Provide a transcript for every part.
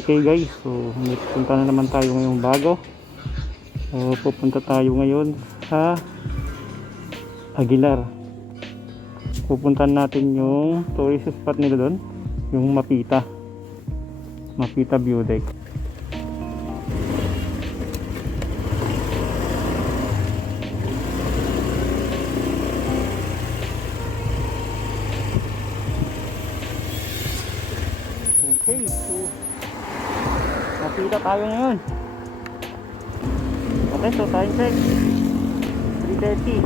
Okay guys, so may pupunta na naman tayo ngayong bago. Pupunta tayo ngayon sa Aguilar. Pupuntahan natin yung tourist spot nila doon, yung Mapita View Deck. Okay, so Mapita tayo ngayon. Okay, so time check 3:30.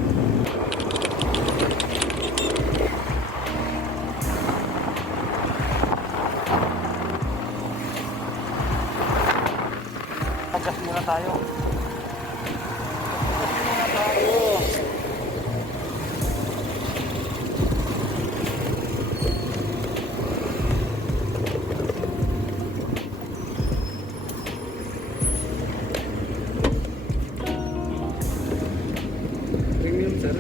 Pagkas muna tayo. Premium sir.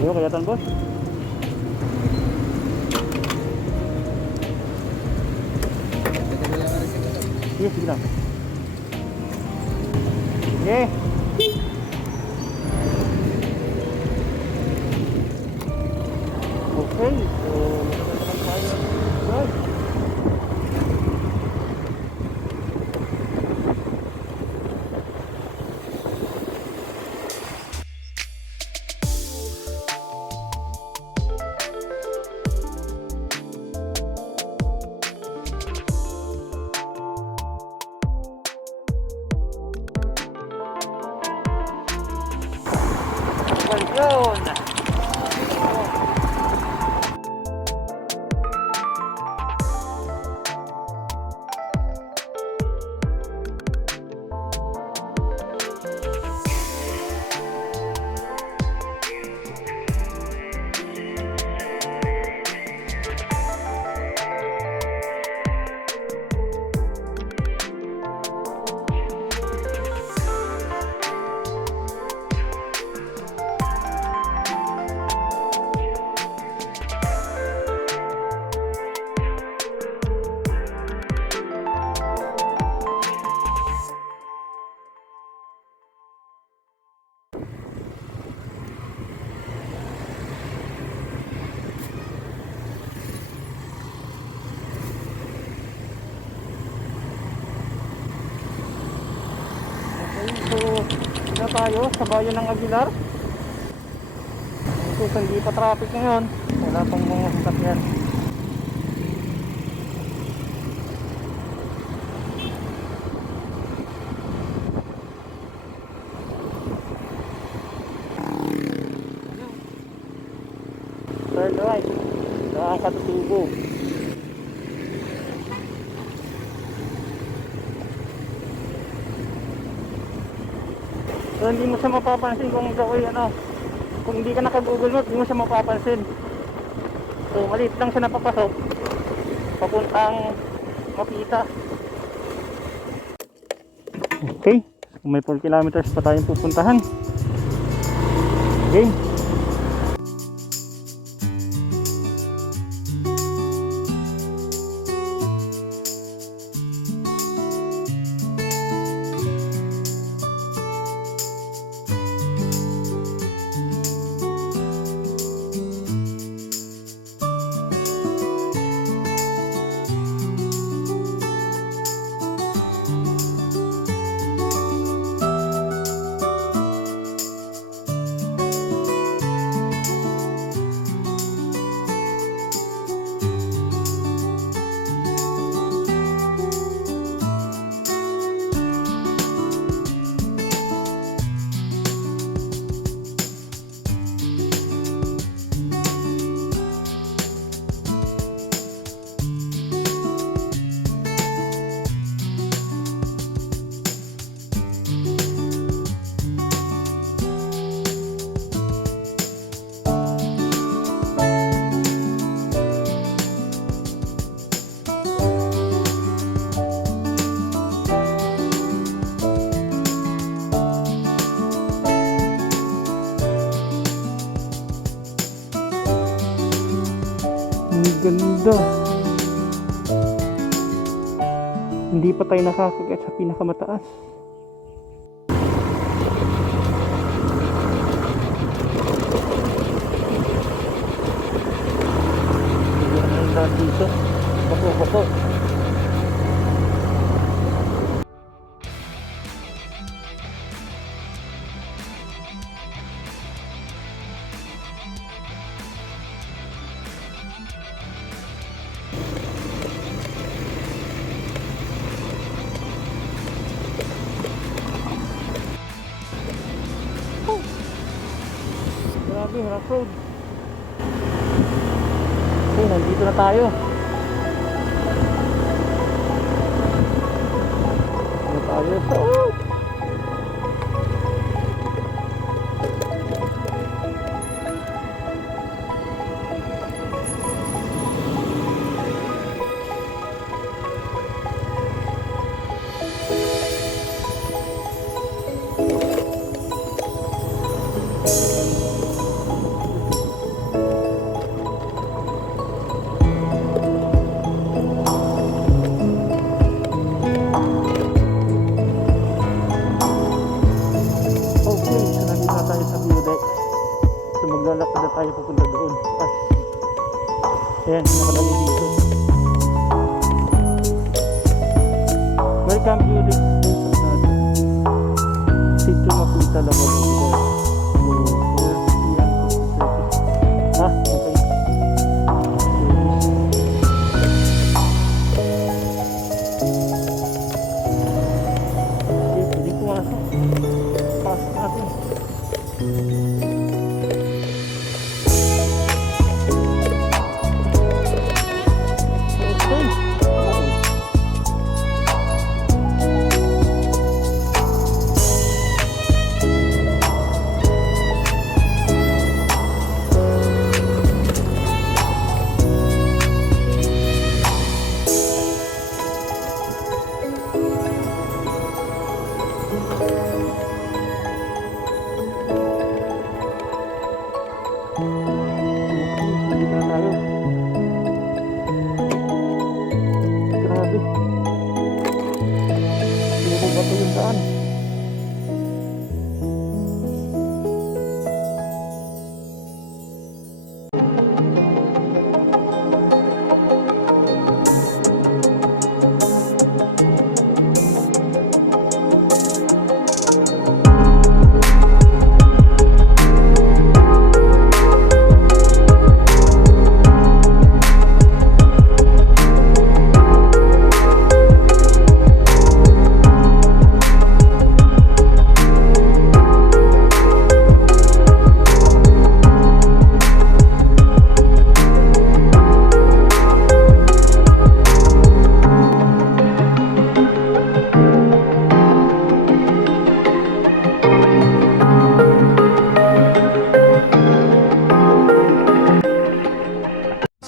Ayo, kelihatan bos. Iya, sige lang. Okay. Okay, so magkakaroon tayo ng drive. Yun. So, na tayo sa bayan ng Aguilar. So, hindi pa traffic ngayon. Wala pang mga sasakyan. Turn right. Saan ka tutubo? So, hindi mo siya mapapansin kung ikaw ay kung hindi ka naka-Google Maps, hindi mo siya mapapansin. So, maliit lang siya napapasok papuntang Mapita. Okay, may 4 kilometers pa tayong pupuntahan. Okay. Ang ganda. Hindi pa tayo nakakagat sa pinakamataas. Ang dito. Bako. Grabe, rough road. Okay, nandito na tayo. Nandito tayo sa... maglalakad na tayo papunta doon. Ayan, nakalagay dito. Welcome to this Sitio Makuita Laguna. Ha? Okay. Okay, pwede pumasok. Pasok natin.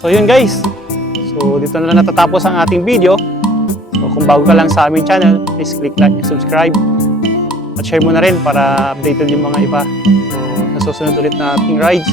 So yun guys, so dito na lang natatapos ang ating video. So kung bago ka lang sa aming channel, please click like and subscribe. At share mo na rin para updated yung mga iba. So sa susunod ulit na ating rides.